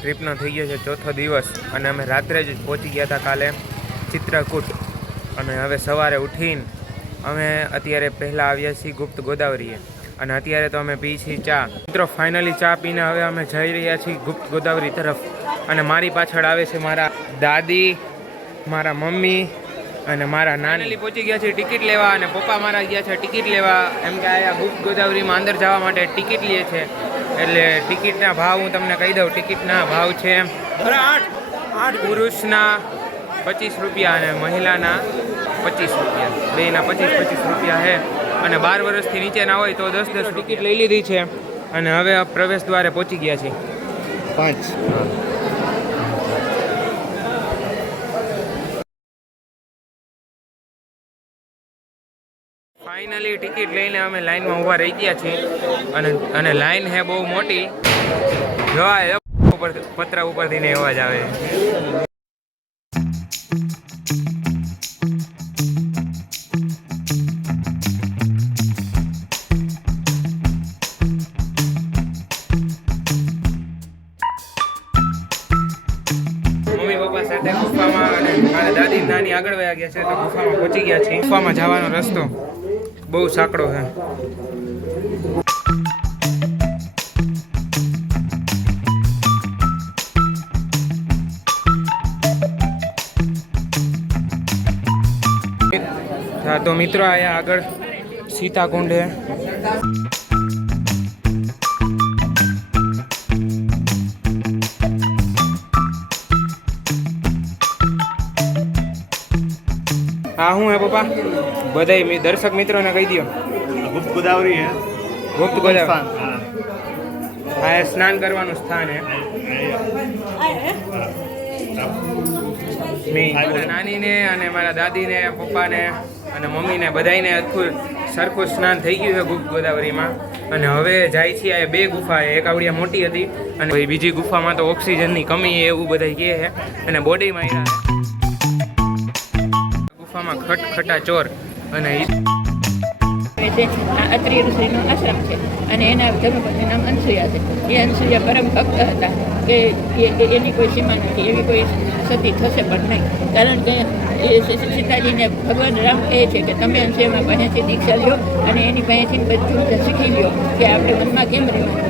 ટ્રીપનો થઈ ગયો છે ચોથો દિવસ અને અમે રાત્રે જ પહોંચી ગયા હતા કાલે ચિત્રકૂટ. અને હવે સવારે ઉઠીને અમે અત્યારે પહેલાં આવ્યા છીએ ગુપ્ત ગોદાવરીએ. અને અત્યારે તો અમે પી છીએ ચા. મિત્રો ફાઇનલી ચા પીને હવે અમે જઈ રહ્યા છીએ ગુપ્ત ગોદાવરી તરફ. અને મારી પાછળ આવે છે મારા દાદી, મારા મમ્મી અને મારા નાની. પહોંચી ગયા છે ટિકિટ લેવા અને પપ્પા મારા ગયા છે ટિકિટ લેવા. એમ કે આયા ગુપ્ત ગોદાવરીમાં અંદર જવા માટે ટિકિટ લે છે. એટલે ટિકિટના ભાવ હું તમને કહી દઉં ટિકિટના ભાવ છે આઠ. આઠ પુરુષના પચીસ રૂપિયા અને મહિલાના પચીસ રૂપિયા. બેના પચીસ પચીસ રૂપિયા છે. અને બાર વર્ષથી નીચેના હોય તો દસ દસ ટિકિટ લઈ લીધી છે. અને હવે પ્રવેશ દ્વારે પહોંચી ગયા છીએ પાંચ. ફાઇનલી ટિકિટ લઈને અમે લાઈનમાં ઊભા રહી ગયા છીએ. અને અને લાઈન હે બહુ મોટી. જોવા ઉપર પતરા ઉપરથી ને અવાજ આવે. સાથે ગુફામાં મારા દાદી નાની આગળ વયા ગયા છે તો ગુફામાં પહોંચી ગયા છે ગુફામાં જવાનો રસ્તો બહુ સાંકડો છે. હા તો મિત્રો આયા આગળ સીતાકુંડ છે. હા હું હે પપ્પા? બધાય મિ- દર્શક મિત્રોને કહી દો ગુપ્ત ગોદાવરી હે. ગુપ્ત ગોદાવરી. હા. આ એ સ્નાન કરવાનું સ્થાન હે. મેં મારા નાનીને અને મારા દાદીને પપ્પાને અને મમ્મીને બધાયને આખું સરખું સ્નાન થઈ ગયું છે ગુપ્ત ગોદાવરીમાં. અને હવે જાય છે આ બે ગુફા. એક આવડિયા મોટી હતી અને બીજી ગુફામાં તો ઓક્સિજનની કમી એવું બધા કહે છે. અને બોડીમાં એના ખટખટા ચોર અને અત્રિય ઋષિનો આશ્રમ છે. અને એના ધર્મપત્ની નામ અનસુયા છે. એ અનસુયા પરમ ભક્ત હતા કે એની કોઈ સીમા નથી, એવી કોઈ સતી થશે પણ નહીં. કારણ કે એ સીતાજીને ભગવાન રામ કહે છે કે તમે અનસુયામાં પાસેથી દીક્ષા લ્યો અને એની પાસેથી બધું શીખી લ્યો કે આપણે મનમાં કેમ રહેવાનું? છે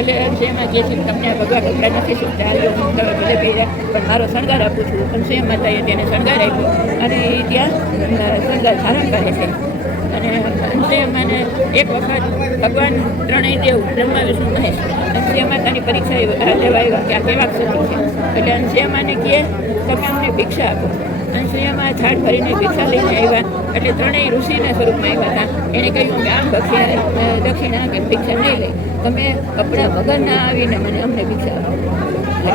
એટલે શેમાં કહે છે તમને ભગવાન કપડાં નથી લ્યો હું તમે બધે પહેર્યા પણ મારો શણગાર આપું છું. પણ શેમ માતાએ તેને શણગાર આપ્યો. અને એ ત્યાં શણગાર ધારણ કરે છે. અને અંશેમાને એક વખત ભગવાન ત્રણેય દેવ બ્રહ્મા, વિષ્ણુ, મહેશ અંશિયા માતાની પરીક્ષા લેવા આવ્યા કે આ કેવા સતી છે. એટલે અંશિયામાને કહે, તમે અમને ભિક્ષા આપો. અંશિયામાં થાળ ભરીને ભિક્ષા લઈને આવ્યા. એટલે ત્રણેય ઋષિના સ્વરૂપમાં આવ્યા હતા. એણે કહ્યું કે આમ દક્ષિણા કે ભિક્ષા નહીં લઈ. તમે કપડાં વગર ના આવીને મને અમને ભિક્ષા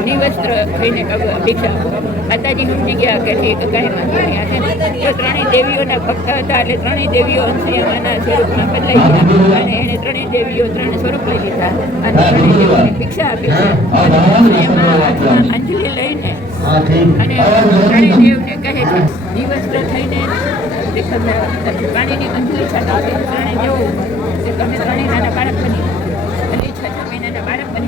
નિવસ્ત્ર થઈને ભિક્ષા આપો માતાજી સમજી ગયા કે નહીં આ છે તો ત્રણેય દેવીઓના ભક્ત હતા, એટલે ત્રણેય દેવીઓ અંશિયામાના સ્વરૂપમાં બદલાઈ ગયા. અને એણે ત્રણેય દેવીઓ ત્રણ સ્વરૂપ લઈ લીધા. અને ત્રણેય દેવીઓને ભિક્ષા આપી. છે હાથમાં અંજલિ લઈને અને ત્રણેય દેવને કહે છે નિવસ્ત્ર થઈને પાણીની અંજલિ છટાવે ત્રણેય દેવો તમે ત્રણેય નાના બાળક બની જાઓ. અને એ છ છ મહિનાના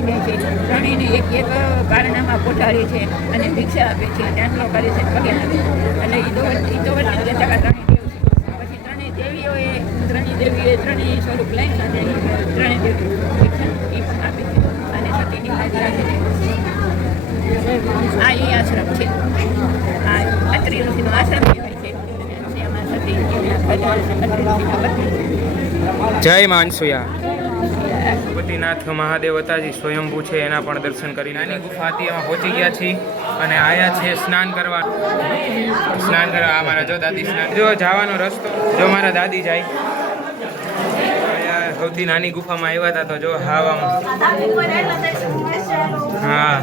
બાળક છે. ત્રણેયને એક એક કારણામાં પોટાડે છે અને ભિક્ષા આપે છે. દાખલો કરે છે. પગે લાગે. અને એ તો એ ત્રણેય દેવ છે. પછી ત્રણેય દેવીઓએ ત્રણેય દેવીઓએ ત્રણેય સ્વરૂપ લઈને અને ત્રણેય દેવી ભિક્ષા એ પણ આપે છે. અને સતીની હાજર રાખે છે. આ એ આશ્રમ છે. આ અત્રિ ઋષિનો આશ્રમ કહેવાય છે. જય માં અનસુયા મહાદેવ હતા જે સ્વયંભૂ છે, એના પણ દર્શન કરી નાની ગુફા હતી એમાં પહોંચી ગયા છીએ અને આયા છે સ્નાન કરવા. સ્નાન કરવા, આ મારા જો દાદી સ્નાન જો જવાનો રસ્તો, જો મારા દાદી જાય. સૌથી નાની ગુફામાં આવ્યા હતા તો જો હાવામાં. હા.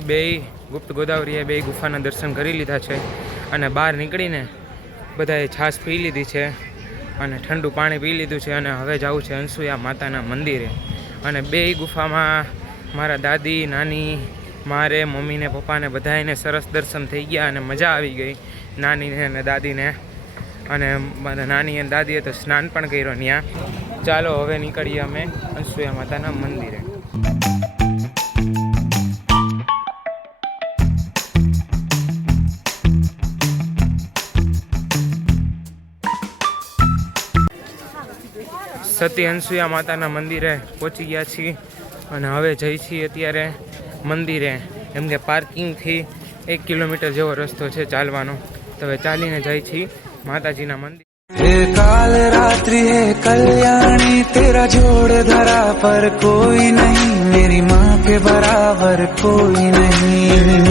મિત્રો ઓલી બે ગુપ્ત ગોદાવરીએ બે ગુફાના દર્શન કરી લીધા છે અને બહાર નીકળીને બધાએ છાશ પી લીધી છે અને ઠંડુ પાણી પી લીધું છે અને હવે જવું છે અંસુયા માતાના મંદિરે. અને બે ગુફામાં મારા દાદી, નાની, મારે, મમ્મીને, પપ્પાને બધાને સરસ દર્શન થઈ ગયા અને મજા આવી ગઈ નાનીને અને દાદીને. અને નાની અને દાદીએ તો સ્નાન પણ કર્યો ત્યાં ચાલો હવે નીકળીએ અમે અંસુયા માતાના મંદિરે. સતી હંસુયા માતાના મંદિરે પહોંચી ગયા છીએ અને હવે જઈ છીએ અત્યારે મંદિરે. એમ કે પાર્કિંગથી એક કિલોમીટર જેવો રસ્તો છે ચાલવાનો. તો હવે ચાલીને જઈ છીએ માતાજીના મંદિર. કાલ રાત્રિ હે કલ્યાણી તેરા જોડ ધરા પર કોઈ નહીં. મેરી માં કે બરાબર કોઈ નહીં.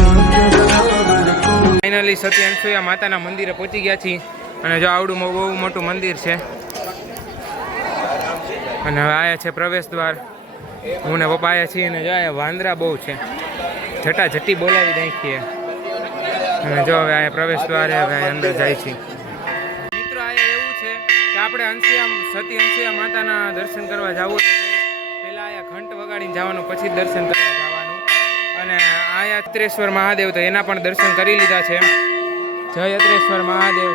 ફાઇનલી સત્યાંશુયા માતાના મંદિરે પહોંચી ગયા છીએ. અને જો આવડું બહુ મોટું મંદિર છે અને હવે આયા છે પ્રવેશ દ્વાર. હું ને પપ્પા આયા છીએ અને જો અહીંયા વાંદરા બહુ છે. જટા જટી બોલાવી નાખીએ. અને જો હવે અહીંયા પ્રવેશ દ્વારે હવે અંદર જાય છે. મિત્રો અહીંયા એવું છે કે આપણે અંશિયા સતી અંશિયા માતાના દર્શન કરવા જવું પહેલાં અહીંયા ઘંટ વગાડીને જવાનું, પછી દર્શન કરવા જવાનું. અને આ યાત્રેશ્વર મહાદેવ તો એના પણ દર્શન કરી લીધા છે. જય અત્રેશ્વર મહાદેવ.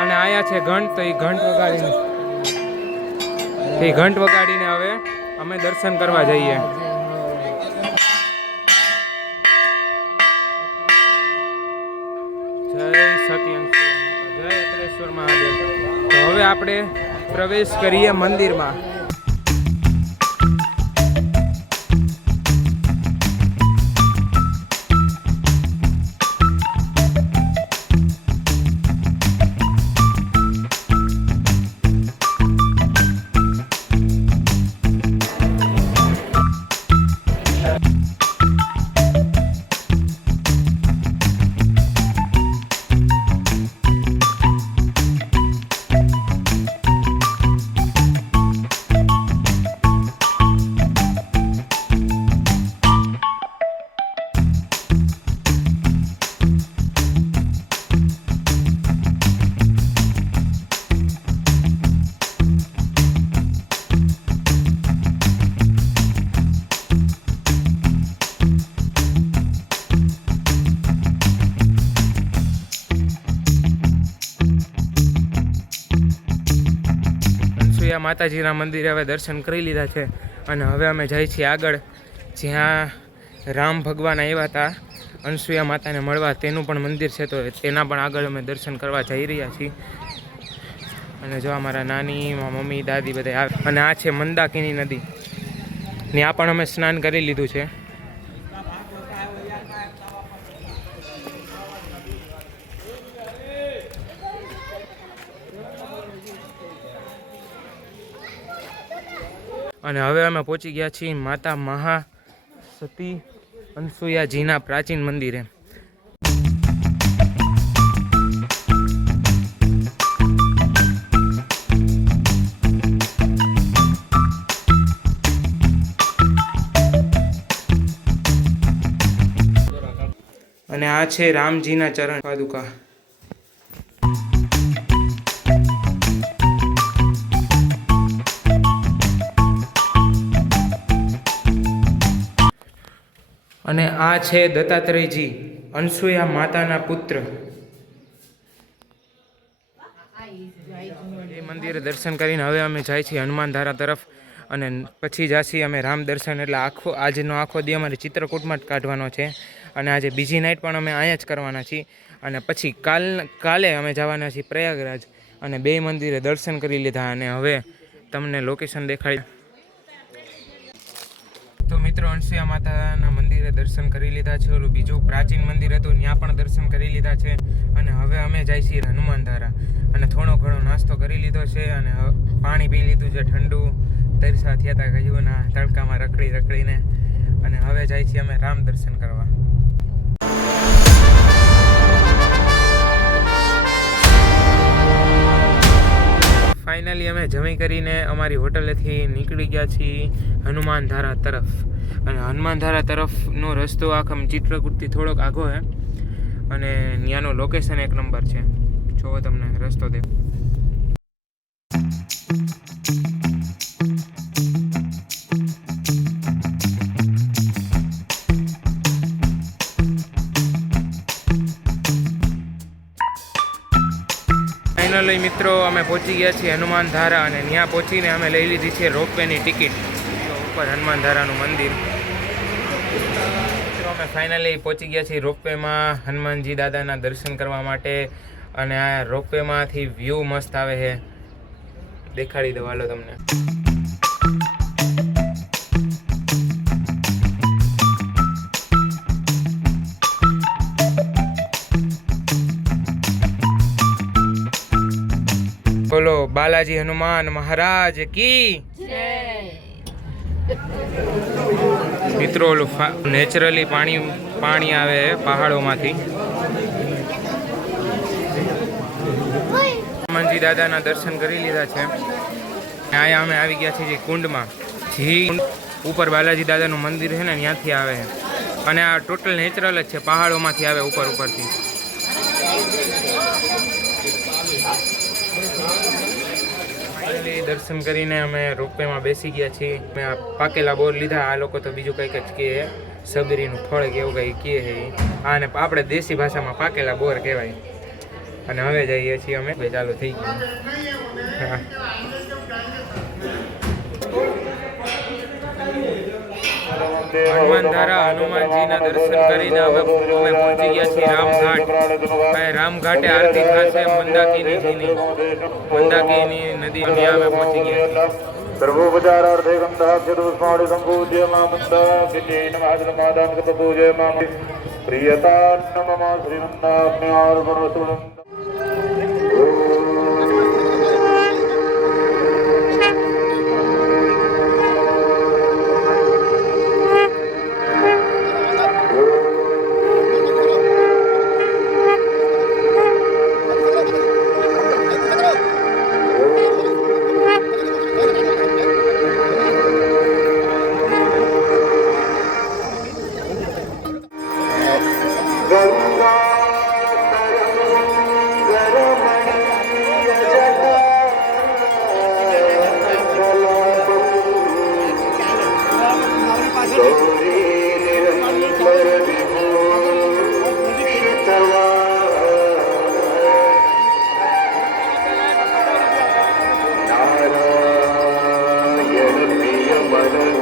અને આયા છે ઘંટ, તો એ ઘંટ વગાડીને એ ઘંટ વગાડીને હવે અમે દર્શન કરવા જઈએ. જય સત્યંત જય અત્રેશ્વર મહાદેવ. તો હવે આપણે પ્રવેશ કરીએ મંદિરમાં. અનસુયા માતાજીના મંદિરે હવે દર્શન કરી લીધા છે અને હવે અમે જઈએ છીએ આગળ. જ્યાં રામ ભગવાન આવ્યા હતા, અનસુયા માતાને મળવા, તેનું પણ મંદિર છે, તો તેના પણ આગળ અમે દર્શન કરવા જઈ રહ્યા છીએ. અને જો અમારા નાની મમ્મી, દાદી બધા આવે. અને આ છે મંદાકિની નદી. ને ત્યાં પણ અમે સ્નાન કરી લીધું છે. અને હવે અમે પહોંચી ગયા છીએ માતા મહા સતી અનસુયાજીના પ્રાચીન મંદિરે. અને આ છે રામજીના ચરણ પાદુકા. અને આ છે દત્તાત્રેયજી અનસુયા માતાના પુત્ર. એ મંદિરે દર્શન કરીને હવે અમે જાય છીએ હનુમાન ધારા તરફ અને પછી જાશી અમે રામ દર્શન એટલે આખો આજનો આખો દી અમારે ચિત્રકૂટમાં જ કાઢવાનો છે અને આજે બીજી નાઇટ પણ અમે અહીંયા જ કરવાના છીએ અને પછી કાલ કાલે અમે જવાના છીએ પ્રયાગરાજ અને બે મંદિરે દર્શન કરી લીધા અને હવે તમને લોકેશન દેખાડી મિત્રો અંશિયા માતાના મંદિરે દર્શન કરી લીધા છે. ઓલું બીજું પ્રાચીન મંદિર હતું, ત્યાં પણ દર્શન કરી લીધા છે. અને હવે અમે જાય છીએ હનુમાન અને થોડો ઘણો નાસ્તો કરી લીધો છે અને પાણી પી લીધું છે ઠંડુ. તરસા થયા હતા કહ્યું તડકામાં રખડી રખડીને. અને હવે જાય છીએ અમે રામ દર્શન કરવા. ફાઇનલી અમે જમી કરીને અમારી હોટલેથી નીકળી ગયા છીએ હનુમાન ધારા તરફ. અને હનુમાનધારા તરફનો રસ્તો આખમ ચિત્રકૂટથી થોડોક આઘો છે અને ત્યાંનું લોકેશન એક નંબર છે. જોવો તમને રસ્તો દેખ. ફાઇનલી મિત્રો, અમે પહોંચી ગયા છીએ હનુમાન ધારા અને ત્યાં પહોંચીને અમે લઈ લીધી છે રોપવેની ટિકિટ. ઉપર હનુમાન ધારાનું મંદિર. મિત્રો અમે ફાઇનલી પહોંચી ગયા છીએ રોપવેમાં હનુમાનજી દાદાના દર્શન કરવા માટે. અને આ રોપવેમાંથી વ્યૂ મસ્ત આવે છે. દેખાડી દઉં હાલો તમને. બોલો, બાલાજી હનુમાન મહારાજ કી? મિત્રો, ઓલું નેચરલી પાણી પાણી આવે પહાડોમાંથી. હનુમાનજી દાદાના દર્શન કરી લીધા છે. અહીંયા અમે આવી ગયા છીએ જે કુંડમાં. જી ઉપર બાલાજી દાદાનું મંદિર છે ને, ત્યાંથી આવે અને આ ટોટલ નેચરલ જ છે, પહાડોમાંથી આવે ઉપર ઉપરથી ફાઇનલી દર્શન કરીને અમે રોપવેમાં બેસી ગયા છીએ. અમે પાકેલા બોર લીધા. આ લોકો તો બીજું કંઈક જ કહે સબરીનું ફળ કે એવું કંઈ કહે છે. આને આપણે દેશી ભાષામાં પાકેલા બોર કહેવાય. અને હવે જઈએ છીએ અમે. ચાલુ થઈ ગયું. હા. હનુમાન ધારા હનુમાનજીના દર્શન કરીને હવે અમે પહોંચી ગયા છીએ રામઘાટ. રામઘાટે આરતી થશે મંદાકીની મંદાકીની નદી ત્યાં અમે પહોંચી ગયા સર્વોપચારાર્થે ગંધાક્ષરપુષ્પાણી સંપૂજ્ય મા મંદાકિની નમઃ પૂજય પ્રિયતા નમઃ શ્રીનંદાભ્યાર my name.